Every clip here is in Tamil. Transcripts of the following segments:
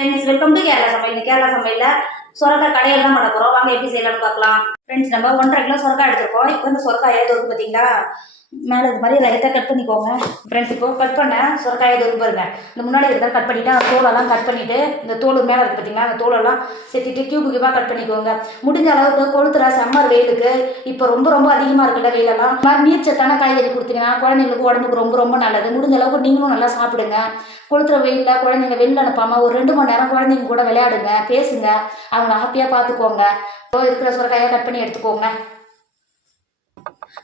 ஃப்ரெண்ட்ஸ் வெல்கம் டு கேரளா சமையல். இந்த கேரளா சமையலில் சொரக்காய் கடையில் தான் பண்ண போகிறோம். வாங்க எப்படி செய்யலாம்னு பார்க்கலாம். ஃப்ரெண்ட்ஸ் நம்ம 1.5 கிலோ சொரக்காய் எடுத்துருக்கோம். இப்போ இந்த சொரக்காய் ஏதோ இருக்குது பார்த்தீங்களா, மேலே இது மாதிரி லைட்டாக கட் பண்ணிக்கோங்க. ஃப்ரெண்ட்ஸ் இப்போ கட் பண்ண சொரக்காய் ஏதோ பாருங்க, இந்த முன்னாடி இருக்கிறத கட் பண்ணிவிட்டு அந்த தோலெல்லாம் கட் பண்ணிவிட்டு இந்த தோல் மேலே இருக்குது பார்த்தீங்களா, அந்த தோலெல்லாம் சேர்த்துட்டு கியூபாக கட் பண்ணிக்கோங்க. முடிஞ்ச அளவுக்கு கொளுத்துற சம்மர் வெயிலுக்கு இப்போ ரொம்ப அதிகமாக இருக்குல்ல வெயிலெல்லாம், இந்த மாதிரி நீர்ச்சத்தான காய்கறி கொடுத்தீங்கன்னா குழந்தைங்களுக்கு உடம்புக்கு ரொம்ப நல்லது. முடிஞ்ச அளவுக்கு நீங்களும் நல்லா சாப்பிடுங்க. கொளுத்துற வெயிலில் குழந்தைங்க வெளில அனுப்பாமல் ஒரு 2 மணி நேரம் குழந்தைங்க கூட விளையாடுங்க, பேசுங்க, அவங்கள ஹாப்பியாக பார்த்துக்கோங்க. இப்போ இருக்கிற சொரக்காயை கட் பண்ணி எடுத்துக்கோங்க.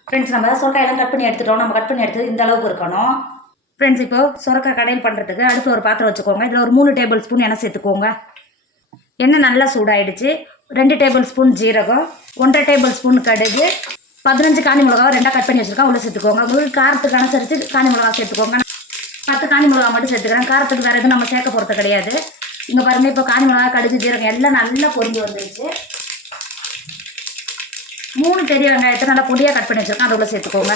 ஃப்ரெண்ட்ஸ் நம்ம சொரக்காயெல்லாம் கட் பண்ணி எடுத்துட்டோம். நம்ம கட் பண்ணி எடுத்தது இந்த அளவுக்கு இருக்கணும். ஃப்ரெண்ட்ஸ் இப்போ சொரக்காய் கடையில் பண்ணுறதுக்கு அடுத்து ஒரு பாத்திரம் வச்சுக்கோங்க. இதில் ஒரு 3 டேபிள் ஸ்பூன் எண்ணெய் சேர்த்துக்கோங்க. எண்ணெய் நல்லா சூடாயிடுச்சு. 2 டேபிள் ஸ்பூன் ஜீரகம், 1.5 டேபிள் ஸ்பூன் கடுகு, 15 காஞ்சி மிளகாவை 2 கட் பண்ணி வச்சுருக்கோம், உள்ள சேர்த்துக்கோங்க. உங்களுக்கு காரத்துக்கு அனுசரித்து காஞ்சி மிளகா சேர்த்துக்கோங்க. 10 காஞ்சி மிளகா மட்டும் சேர்த்துக்கிறேன். காரத்துக்கு வேறு எதுவும் நம்ம சேர்க்க போகிறது கிடையாது. இங்கே பாருங்கள், இப்போ காஞ்சி மிளகா கடுகு ஜீரகம் எல்லாம் நல்லா பொரிஞ்சு வந்துருச்சு. 3 பெரிய வெங்காயத்தை நல்லா பொடியாக கட் பண்ணி வச்சுருக்கோம், அதை உள்ள சேர்த்துக்கோங்க.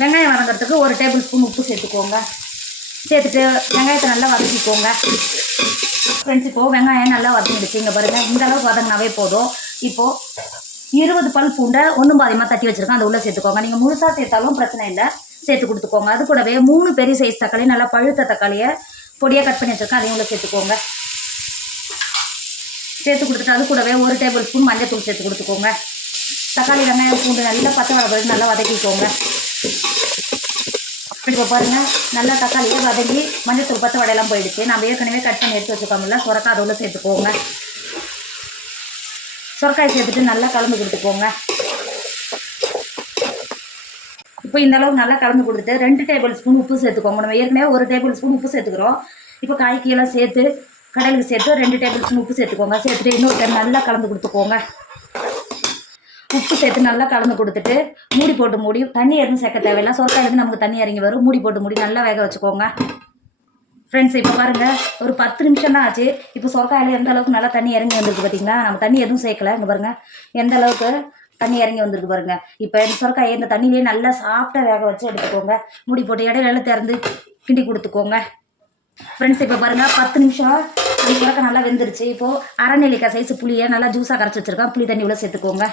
வெங்காயம் வதங்கிறதுக்கு 1 டேபிள் ஸ்பூன் உப்பு சேர்த்துக்கோங்க. சேர்த்துட்டு வெங்காயத்தை நல்லா வதக்கிக்கோங்க. ஃப்ரெண்ட்ஸ் இப்போது வெங்காயம் நல்லா வதங்கிடுச்சு. இங்கே பாருங்கள், இந்த அளவுக்கு வதங்கினாவே போதும். இப்போது 20 பல் பூண்டை 1 பாதியமாக தட்டி வச்சுருக்கோம், அதை உள்ளே சேர்த்துக்கோங்க. நீங்கள் முழுசாக சேர்த்தாலும் பிரச்சனை இல்லை, சேர்த்து கொடுத்துக்கோங்க. அது கூடவே 3 பெரிய சைஸ் தக்காளி, நல்லா பழுத்த தக்காளியை பொடியாக கட் பண்ணி வச்சுருக்கோம், அதையும் உள்ள சேர்த்துக்கோங்க. சேர்த்து கொடுத்துட்டு அது கூடவே 1 டேபிள் ஸ்பூன் மஞ்சள் தூள் சேர்த்து கொடுத்துக்கோங்க. தக்காளி வெங்காயம் பூண்டு நல்லா பச்சை வடை நல்லா வதக்கிக்கோங்க. இப்போ பாருங்கள், நல்லா தக்காளியை வதங்கி மஞ்சள் தூள் பச்சை வடையெல்லாம் போயிடுச்சு. நம்ம ஏற்கனவே கட் பண்ணி எடுத்து வச்சுக்கோங்கல்ல சொரக்காய், அதை உள்ள சேர்த்துக்கோங்க. சொரக்காய் சேர்த்துட்டு நல்லா கலந்து கொடுத்துக்கோங்க. இப்போ இந்த அளவுக்கு நல்லா கலந்து கொடுத்துட்டு 2 டேபிள் ஸ்பூன் உப்பு சேர்த்துக்கோங்க. நம்ம ஏற்கனவே 1 டேபிள் ஸ்பூன் உப்பு சேர்த்துக்கிறோம். இப்போ காய்க்கெல்லாம் சேர்த்து கடலுக்கு சேர்த்து 2 டேபிள் ஸ்பூன் உப்பு சேர்த்துக்கோங்க. சேர்த்துட்டு இன்னொரு டைம் நல்லா கலந்து கொடுத்துக்கோங்க. உப்பு சேர்த்து நல்லா கலந்து கொடுத்துட்டு மூடி போட்டு மூடி, தண்ணி எதுவும் சேர்க்க தேவையில்லை. சொரக்காயிலேருந்து நமக்கு தண்ணி இறங்கி வரும். மூடி போட்டு மூடி நல்லா வேக வச்சுக்கோங்க. ஃப்ரெண்ட்ஸ் இப்போ பாருங்கள், ஒரு 10 நிமிஷம் தான் ஆச்சு. இப்போ சொரக்காயில் எந்த அளவுக்கு நல்லா தண்ணி இறங்கி வந்திருக்கு பார்த்தீங்களா, நம்ம தண்ணி எதுவும் சேர்க்கல. இங்கே பாருங்கள் எந்த அளவுக்கு தண்ணி இறங்கி வந்திருக்கு பாருங்கள். இப்போ இந்த சொரக்காயை இந்த தண்ணியிலே நல்லா சாஃப்டாக வேக வச்சு எடுத்துக்கோங்க. மூடி போட்டு இடையில திறந்து கிண்டி கொடுத்துக்கோங்க. ஃப்ரெண்ட்ஸ் இப்போ பாருங்கள், 10 நிமிஷம் அந்த சொரக்காய் நல்லா வெந்துருச்சு. இப்போது அரை நெல்லிக்காய் சைஸ் புளியை நல்லா ஜூஸாக கரைச்சி வச்சுருக்கோம், புளி தண்ணி உள்ள சேர்த்துக்கோங்க.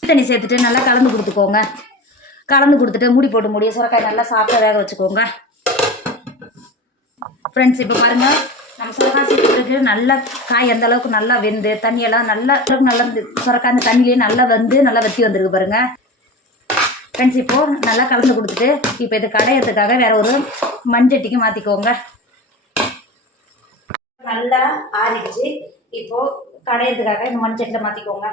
புளி தண்ணி சேர்த்துட்டு நல்லா கலந்து கொடுத்துக்கோங்க. கலந்து கொடுத்துட்டு மூடி போட்டு மூடிய சொரக்காய் நல்லா சாஃப்டாக வேக வச்சுக்கோங்க. ஃப்ரெண்ட்ஸ் இப்போ பாருங்கள், நம்ம சொரக்காய் சேர்த்துருக்கு நல்லா காய் எந்த அளவுக்கு நல்லா வெந்து தண்ணியெல்லாம் நல்லா சொரக்காய் அந்த தண்ணியிலே நல்லா நல்லா வற்றி வந்துருக்கு பாருங்கள். ஃப்ரெண்ட்ஸ் இப்போது நல்லா கலந்து கொடுத்துட்டு இப்போ இது கடையிறதுக்காக வேறு ஒரு மண்சட்டிக்கு மாற்றிக்கோங்க. நல்லா ஆறிடுச்சு. இப்போது கடையிறதுக்காக இந்த மண்சட்டியில் மாற்றிக்கோங்க.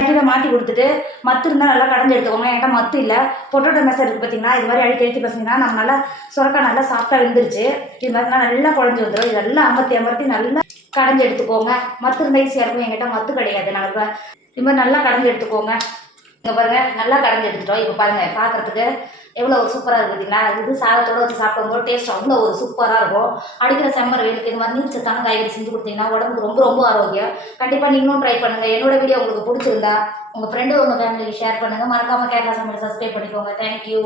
சட்டியில் மாற்றி கொடுத்துட்டு மத்து இருந்தால் நல்லா கடைஞ்சி எடுத்துக்கோங்க. என்கிட்ட மத்து இல்லை, பொட்டோட்டோ மெசர் இருக்குது பார்த்தீங்கன்னா, இது மாதிரி அழுத்தி பசங்கன்னா நம்ம நல்லா சொரக்காய் நல்லா சாஃப்டாக வெந்துருச்சு. இது மாதிரிலாம் நல்லா குழஞ்சி வந்துடும். இது நல்லா அமர்த்தி நல்லா கடைஞ்சி எடுத்துக்கோங்க. மத்து இருந்தால் ஈஸியாக இருக்கும். என்கிட்ட மத்து கிடையாது. நாங்கள் இது மாதிரி நல்லா கடைஞ்சி எடுத்துக்கோங்க. இங்கே பாருங்கள், நல்லா கடைஞ்சி எடுத்துட்டோம். இப்போ பாருங்கள், பார்க்குறதுக்கு எவ்வளோ ஒரு சூப்பராக இருக்குது பார்த்தீங்களா. இது சாதத்தோடு வச்சு சாப்பிடும்போது டேஸ்ட் அவ்வளோ ஒரு சூப்பராக இருக்கும். அடிக்கிற செம்மர் வெயிலுக்கு இது மாதிரி நீர்ச்சத்தான காய்கறி செஞ்சு கொடுத்தீங்கன்னா உடம்புக்கு ரொம்ப ஆரோக்கியம். கண்டிப்பாக நீங்களும் ட்ரை பண்ணுங்கள். என்னோட வீடியோ உங்களுக்கு பிடிச்சிருந்தா உங்கள் ஃப்ரெண்டு உங்கள் ஃபேமிலிக்கு ஷேர் பண்ணுங்கள். மறக்காமல் கேரளா சமையல் சப்ஸ்கிரைப் பண்ணிக்கோங்க. தேங்க்யூ.